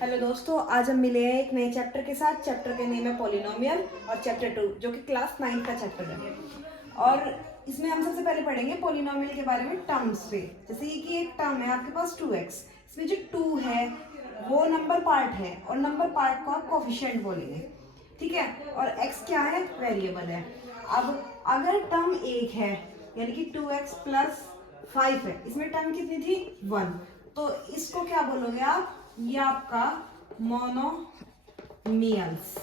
Hello दोस्तों, आज हम मिले हैं एक नए चैप्टर के साथ। चैप्टर का नेम है पॉलिनोमियल और चैप्टर 2 जो कि क्लास 9 का चैप्टर है। और इसमें हम सबसे पहले पढ़ेंगे पॉलिनोमियल के बारे में टर्म्स पे। जैसे कि एक टर्म है आपके पास 2x, इसमें जो 2 है वो नंबर पार्ट है और नंबर पार्ट को आप कोफिशिएंट बोलेंगे, ठीक है। और x क्या है? वेरिएबल है। अब अगर टर्म एक है यानी कि 2x प्लस 5 है, इसमें टर्म कितनी थी? 1, तो इसको क्या बोलोगे आप? ये आपका मोनोमियल्स।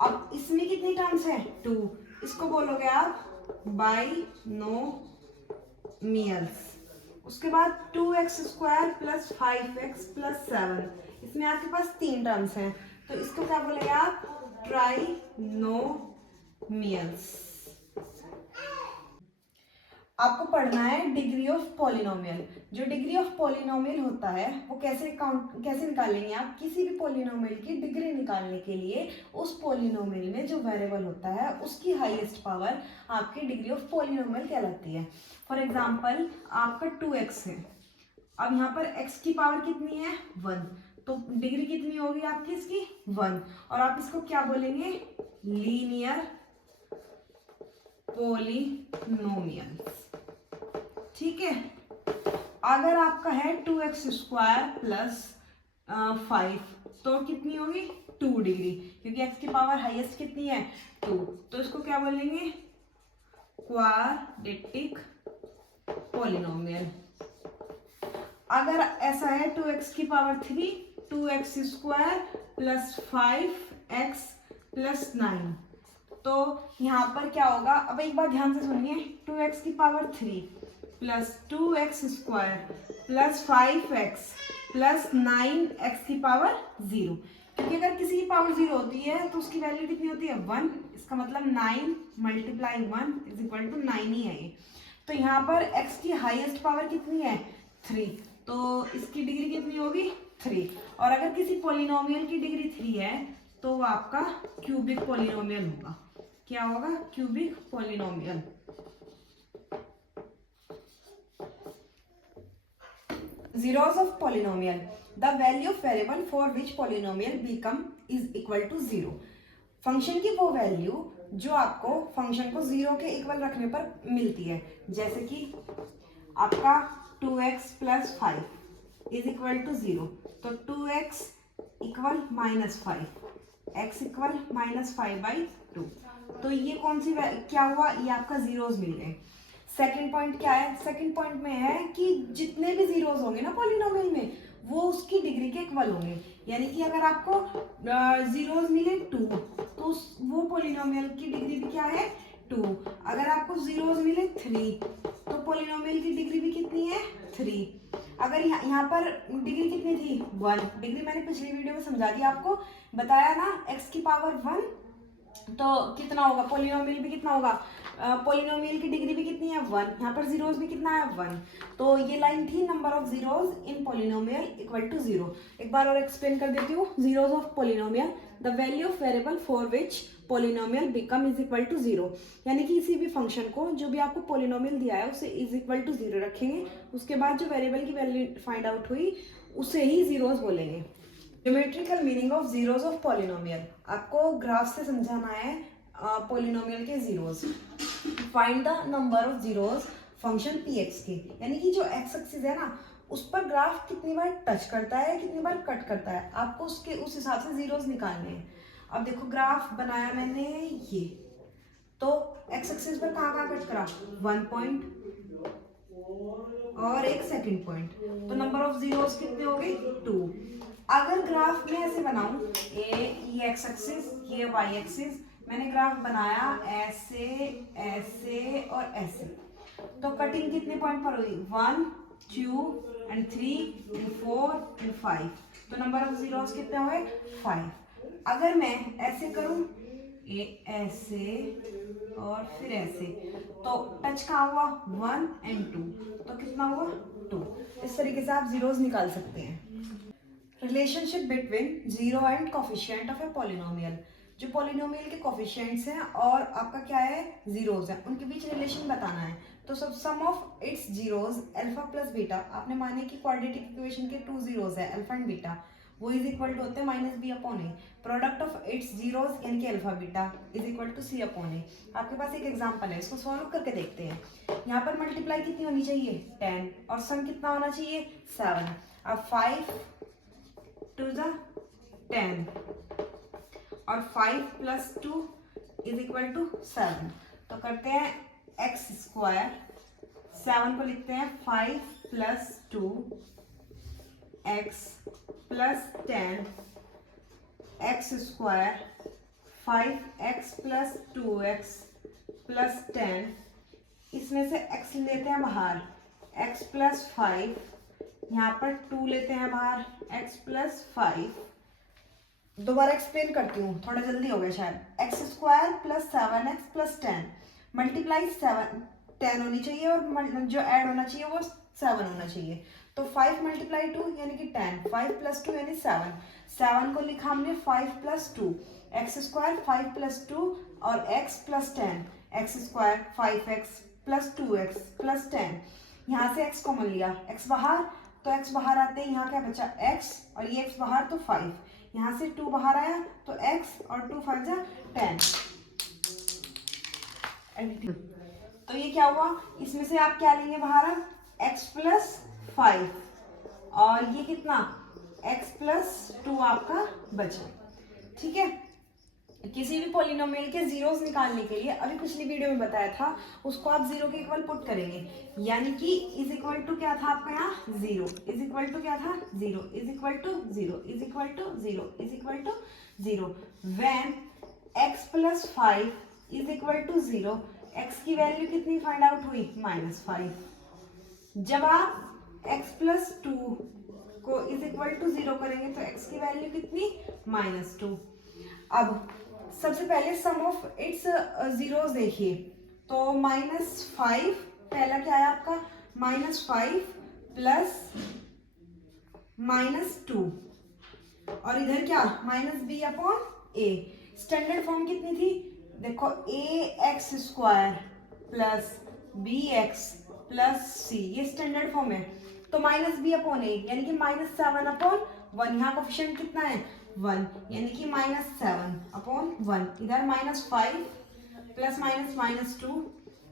अब इसमें कितनी टर्म्स है? 2, इसको बोलोगे आप बाइनोमियल्स। उसके बाद 2x² प्लस 5x प्लस 7, इसमें आपके पास 3 टर्म्स हैं, तो इसको क्या बोलेंगे आप? ट्राइनोमियल्स। आपको पढ़ना है डिग्री ऑफ पॉलिनोमियल। जो डिग्री ऑफ पॉलिनोमियल होता है वो कैसे निकालेंगे आप? किसी भी पॉलिनोमियल की डिग्री निकालने के लिए उस पॉलिनोमियल में जो वेरिएबल होता है उसकी हाईएस्ट पावर आपकी डिग्री ऑफ पॉलिनोमियल कहलाती है। फॉर एग्जांपल आपका 2x है, अब यहाँ पर x की पावर कितनी है? 1, तो डिग्री कितनी होगी आपकी इसकी? 1। और आप इसको क्या बोलेंगे? लीनियर पॉलिनोमियल, ठीक है। अगर आपका है 2x² प्लस 5, तो कितनी होगी? 2 डिग्री, क्योंकि x की पावर हाईएस्ट कितनी है? 2, तो इसको क्या बोलेंगे? Quadratic polynomial. अगर ऐसा है 2x की power 3, 2x² plus 5x plus 9, तो यहाँ पर क्या होगा? अब एक बार ध्यान से सुनिए, 2x की power 3 plus 2x² plus 5x plus 9x की पावर 0, क्योंकि अगर किसी की पावर 0 होती है तो उसकी वैल्यू कितनी होती है? 1। इसका मतलब 9 मल्टीप्लाई 1 इज इक्वल टू 9 ही है ये। तो यहाँ पर x की हाईएस्ट पावर कितनी है? 3, तो इसकी डिग्री कितनी होगी? 3। और अगर किसी पॉलिनोमियल की डिग्री 3 है तो वो आपका क्यूबिक पॉलिनोमियल होगा। क्या होगा? Cubic polynomial. Zeros of polynomial. The value of variable for which polynomial become is equal to 0. Function की वो वैल्यू जो आपको फंक्शन को 0 के इक्वल रखने पर मिलती है। जैसे कि आपका 2x plus 5 is equal to 0, तो 2x इक्वल -5, x इक्वल -5/2। तो ये कौन सी क्या हुआ? ये आपका जीरोस मिल गए। सेकंड पॉइंट क्या है? सेकंड पॉइंट में है कि जितने भी जीरोस होंगे ना पॉलिनोमियल में, वो उसकी डिग्री के इक्वल होंगे। यानी कि अगर आपको जीरोस मिले 2, तो वो पॉलिनोमियल की डिग्री भी क्या है? 2। अगर आपको जीरोस मिले 3, तो पॉलिनोमियल की डिग्री भी कितनी है? 3। अगर यहाँ पर डिग्री कितनी थी? 1। डिग्री मैंने पिछली वीडियो में समझा दिया आपको, बताया ना, x की पावर 1, तो कितना होगा? पॉलिनोमियल भी कितना होगा? पॉलिनोमियल की डिग्री भी कितनी है? 1। यहाँ पर जीरोस भी कितना है? 1। तो ये लाइन थी number of zeros in polynomial equal to 0। एक बार और एक्सप्लेन कर देती हूँ। Zeros of polynomial, the value of variable for which polynomial become is equal to 0। यानी कि किसी भी फंक्शन को जो भी आपको पॉलिनोमियल दिया है उसे इज इक्वल टू 0 रखेंगे, उसके बाद जो वेरिएबल की वैल्यू फाइंड आउट हुई उसे ही जीरोस बोलेंगे। Geometrical meaning of zeros of polynomial, आपको ग्राफ से समझाना है पॉलिनोमियल के zeros. Find the number of zeros function px के, यानी कि जो x एक्सिस है ना उस पर ग्राफ कितनी बार टच करता है, कितनी बार कट करता है, आपको उसके उस हिसाब से जीरोस निकालने हैं। अब देखो ग्राफ बनाया मैंने ये, तो x एक्सिस पर कहाँ कहाँ कट करा? 1 पॉइंट और एक सेकंड पॉइंट, तो नंबर ऑफ जीरोस कितने हो गए? 2। अगर ग्राफ में ऐसे बनाऊं, ये x एक्सिस, ये y एक्सिस, मैंने ग्राफ बनाया ऐसे ऐसे और ऐसे, तो कटिंग कितने पॉइंट पर हुई? 1 2 एंड 3 एंड 4 एंड 5, तो नंबर ऑफ जीरोस कितने हुए? 5। अगर मैं ऐसे करूं, ये ऐसे और फिर ऐसे, तो टच कहाँ हुआ? 1 एंड 2, तो कितना हुआ? 2। इस तरीके से आप जीरोस निकाल सकते हैं। Relationship between zero and coefficient of a polynomial, जो पॉलिनोमियल के कोफिशिएंट्स हैं और आपका क्या है? जीरोस हैं, उनके बीच रिलेशन बताना है। तो सब sum of its zeros alpha plus beta, आपने माने कि क्वाड्रेटिक इक्वेशन के 2 जीरोस है अल्फा एंड बीटा, वो इज इक्वल टू होते हैं minus b upon a. Product of its zeros यानी कि alpha beta is equal to c upon a. आपके पास एक एग्जांपल है, इसको सॉल्व करके देखते हैं। यहाँ पर मल्टीप्लाई कितनी होनी चाहिए 10 और सम कितना होना चाहिए 7। अब 5 टू द 10 और 5 प्लस 2 इज इक्वल टू 7। तो करते हैं एक्स स्क्वायर, 7 को लिखते हैं 5 plus 2 x plus 10 x square 5x plus 2x plus 10। इसमें से x लेते हैं बाहर, x प्लस 5, यहाँ पर 2 लेते हैं बाहर, x प्लस 5। दोबारा एक्सप्लेन करती हूँ, थोड़ा जल्दी हो गया शायद। X square plus 7x plus 10 multiply 10 होनी चाहिए और जो ऐड होना चाहिए वो 7 होना चाहिए। तो 5 मल्टीप्लाई 2 यानी कि 10, 5 प्लस 2 यानी 7। 7 को लिखा हमने 5 प्लस 2, एक्स स्क्वायर 5 प्लस 2 और x plus 10, x square 5x plus 2x plus 10। यहाँ से x कॉमन लिया, x बाहर तो x बाहर आते हैं, यहाँ क्या बचा x और ये x बाहर तो 5, यहाँ से 2 बाहर आया तो x और 2 5 जा 10। तो ये क्या हुआ, इसमें से आप क्या लेंगे बाहर x प्लस 5 और ये कितना x प्लस 2 आपका बचा। ठीक है, किसी भी पॉलिनोमियल के जीरोस निकालने के लिए अभी पिछली वीडियो में बताया था, उसको आप जीरो के इक्वल पुट करेंगे, यानी कि इज इक्वल टू क्या था आपका यहाँ 0, इज इक्वल टू क्या था 0, is equal to 0, is equal to 0, is equal to 0। When x plus 5 is equal to 0, x की वैल्यू कितनी फाइंड आउट हुई -5। जब आप x प्लस 2 को इज इक्वल टू 0 करेंगे तो x की वैल्यू कितनी -2। अब सबसे पहले सम ऑफ इट्स जीरोस देखिए, तो -5 पहला क्या है आपका -5 प्लस -2 और इधर क्या -b upon a। Standard form कितनी थी देखो, ax square plus bx plus c, ये स्टैंडर्ड फॉर्म है। तो -b अपॉन a यानी कि -7 अपॉन 1, यहाँ कोफिशिएंट कितना है 1 यानी कि -7 अपॉन 1। इधर -5 प्लस -2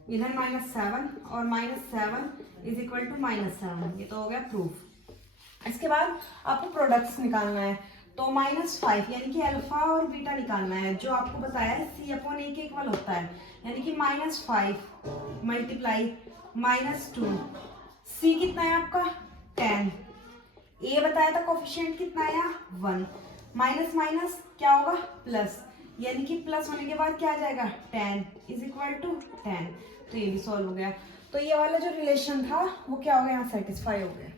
इधर -7 और -7 इज इक्वल टू -7। ये तो हो गया प्रूफ। इसके बाद आपको प्रोडक्ट्स निकालना है, तो -5 यानी कि अल्फा और बीटा निकालना है, जो आपको बताया है c अपॉन a के इक्वल होता है, यानी कि -5 मल्टीप्लाई -2, c कितना है आपका 10, a बताया था कोफिशिएंट कितना है 1, माइनस माइनस क्या होगा प्लस, यानी कि प्लस होने के बाद क्या आ जाएगा 10 इज इक्वल टू 10। तो ये भी सॉल्व हो गया। तो ये वाला जो रिलेशन था वो क्या हो गया यहाँ सेटिस्फाई हो गया।